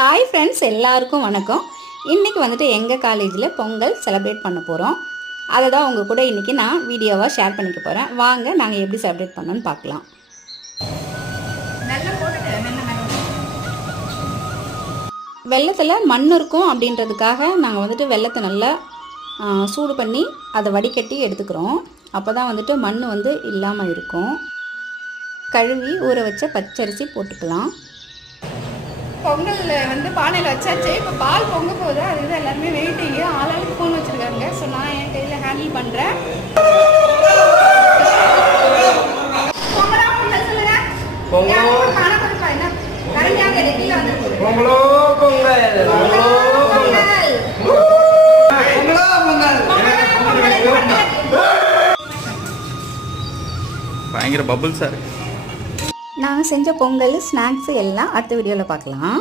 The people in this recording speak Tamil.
ஹாய் ஃப்ரெண்ட்ஸ், எல்லாருக்கும் வணக்கம். இன்றைக்கி வந்துட்டு எங்கள் காலேஜில் பொங்கல் செலிப்ரேட் பண்ண போகிறோம். அதை தான் உங்கள் கூட இன்றைக்கி நான் வீடியோவாக ஷேர் பண்ணிக்க போகிறேன். வாங்க நாங்கள் எப்படி செலிப்ரேட் பண்ணோன்னு பார்க்கலாம். வெள்ளத்தில் மண் இருக்கும் அப்படின்றதுக்காக நாங்கள் வந்துட்டு வெள்ளத்தை நல்லா சூடு பண்ணி அதை வடிகட்டி எடுத்துக்கிறோம். அப்போ தான் வந்துட்டு மண் வந்து இல்லாமல் இருக்கும். கழுவி ஊற வச்ச பச்சரிசி போட்டுக்கலாம். பொங்கல் வந்து பானையில் வச்சாச்சு. இப்போ பால் பொங்க போகுது. அதுக்கு தான் எல்லாருமே வெயிட்டிங்கு. ஆளாளுக்கு ஃபோன் வச்சுருக்காங்க. ஸோ நான் என் கையில் ஹேண்டில் பண்ணுறேன். பயங்கர பபுள்ஸாக இருக்கு. நாங்கள் செஞ்ச பொங்கல் ஸ்நாக்ஸு எல்லாம் அடுத்த வீடியோவில் பார்க்கலாம்.